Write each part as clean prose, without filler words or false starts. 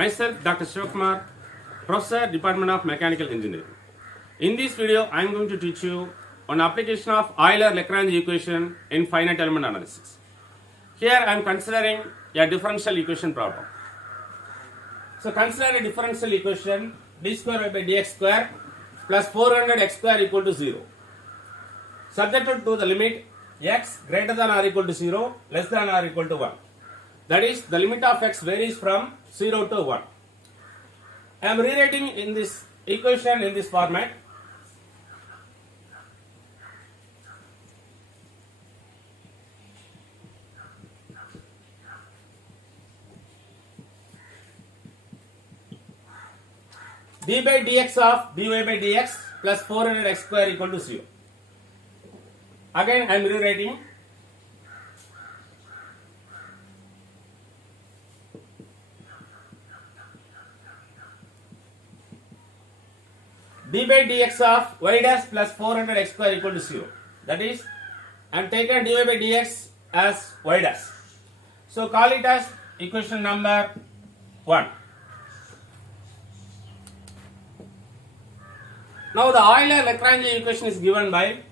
Myself, Dr. Shivakumar, Professor, Department of Mechanical Engineering. In this video, I am going to teach you on application of Euler-Lagrange equation in finite element analysis. Here, I am considering a differential equation problem. So, consider a differential equation d square by dx square plus 400 x square equal to 0. Subjected to the limit x greater than or equal to 0, less than or equal to 1. That is, the limit of x varies from 0 to 1. I am rewriting in this equation in this format. d by dx of dy by dx plus 400 x square equal to 0. Again, I am rewriting. d by dx of y dash plus 400 x square equal to 0. That is, I am taken dy by dx as y dash. So, call it as equation number 1. Now, the Euler-Lagrange equation is given by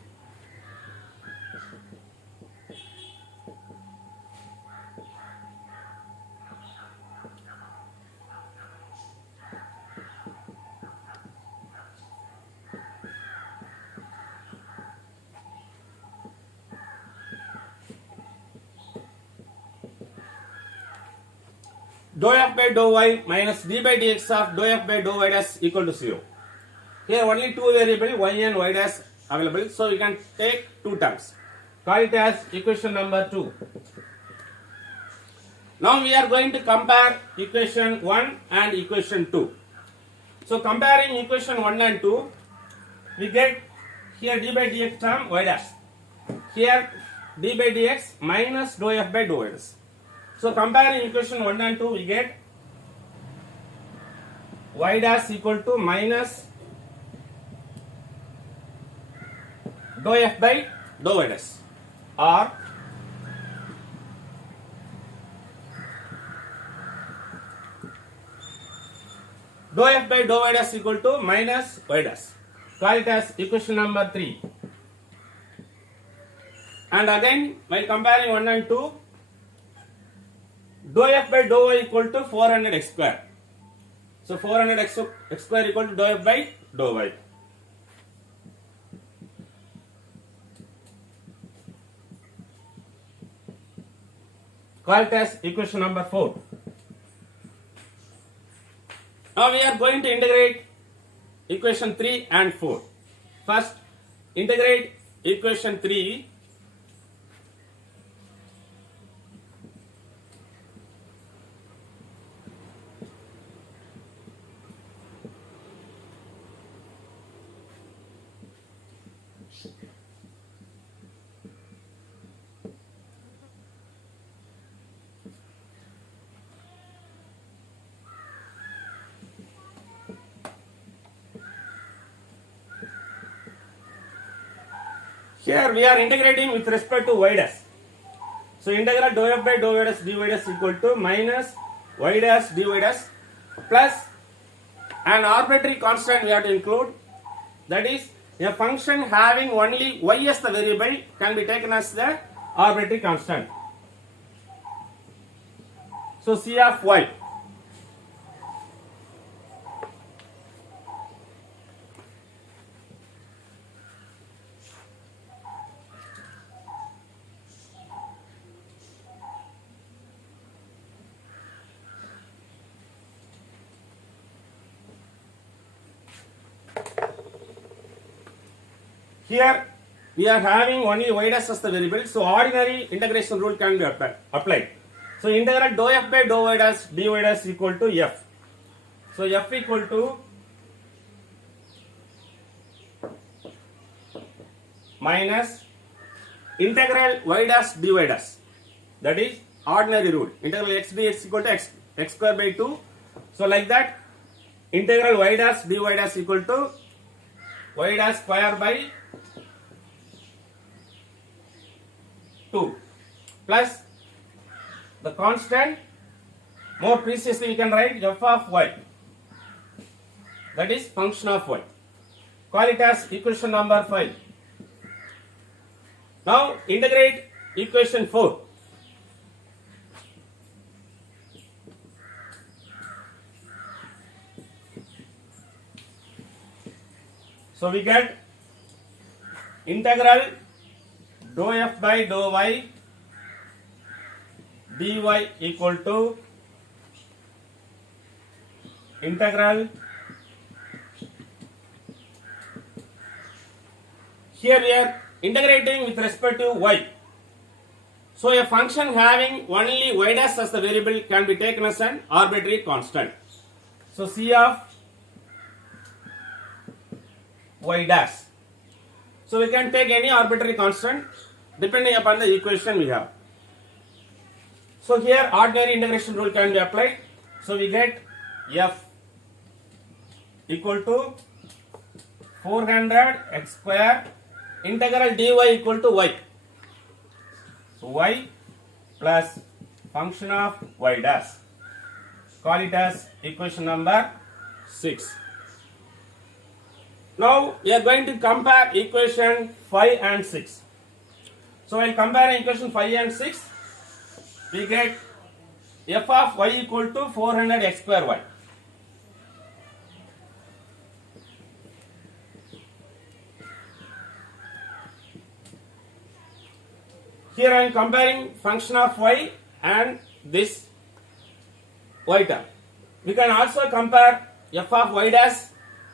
dou f by dou y minus d by dx of dou f by dou y dash equal to 0. Here only two variables y and y dash available, so you can take two terms. Call it as equation number 2. Now we are going to compare equation 1 and equation 2. So comparing equation 1 and 2, we get here d by dx term y dash. Here d by dx minus dou f by dou y dash. So comparing equation 1 and 2, we get y dash equal to minus dou f by dou y dash, or dou f by dou y dash equal to minus y dash. Call it as equation number 3. And again, while comparing 1 and 2, dou f by dou y equal to 400 x square. So 400 x square equal to dou f by dou y. Call it as equation number 4. Now we are going to integrate equation 3 and 4. First, integrate equation 3. Here we are integrating with respect to y dash. So integral dou f by dou y dash dy dash equal to minus y dash dy dash plus an arbitrary constant we have to include. That is, a function having only y as the variable can be taken as the arbitrary constant. So C of y. Here we are having only y dash as the variable, so ordinary integration rule can be applied. So integral dou f by dou y dash dy dash equal to f. So f equal to minus integral y dash dy dash. That is ordinary rule. Integral x dx equal to x square by 2. So like that, integral y dash dy dash equal to y dash square by 2 plus the constant More precisely, we can write f of y. That is function of y. Call it as equation number 5. Now integrate equation 4. So we get integral dou f by dou y dy equal to integral. Here we are integrating with respect to y. So a function having only y dash as the variable can be taken as an arbitrary constant. So c of y dash. So we can take any arbitrary constant depending upon the equation we have. So here ordinary integration rule can be applied. So we get f equal to 400 x square integral dy equal to y. So y plus function of y dash. Call it as equation number 6. Now we are going to compare equation 5 and 6. So while comparing equation 5 and 6, we get f of y equal to 400 x square y. Here I am comparing function of y and this y term. We can also compare f of y dash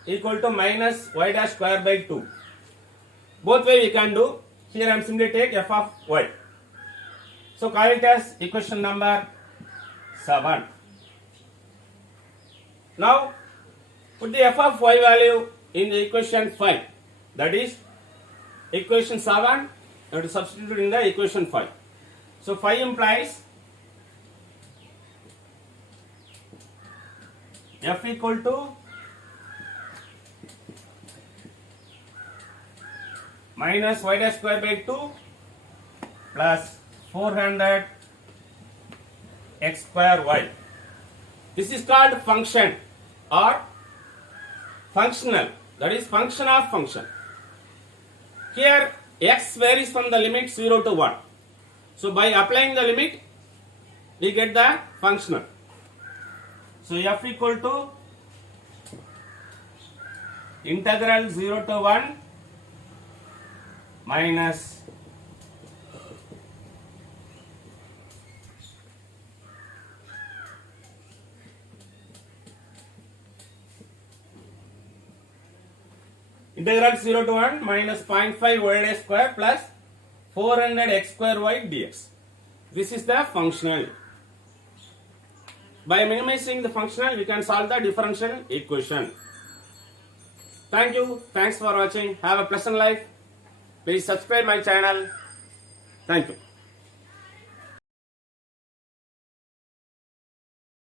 equal to minus y dash square by 2. Both way we can do. Here I am simply take f of y. So call it as equation number 7. Now put the f of y value in the equation 5. That is equation 7. You have to substitute in the equation 5. So 5 implies f equal to minus y dash square by 2 plus 400 x square y. This is called function or functional. That is function of function. Here x varies from the limit 0 to 1. So by applying the limit, we get the functional. So f equal to integral 0 to 1 minus integral 0 to 1 minus 0.5 y dash square plus 400 x square y dx. This is the functional. By minimizing the functional, we can solve the differential equation. Thank you. Thanks for watching. Have a pleasant life. Please subscribe my channel. Thank you.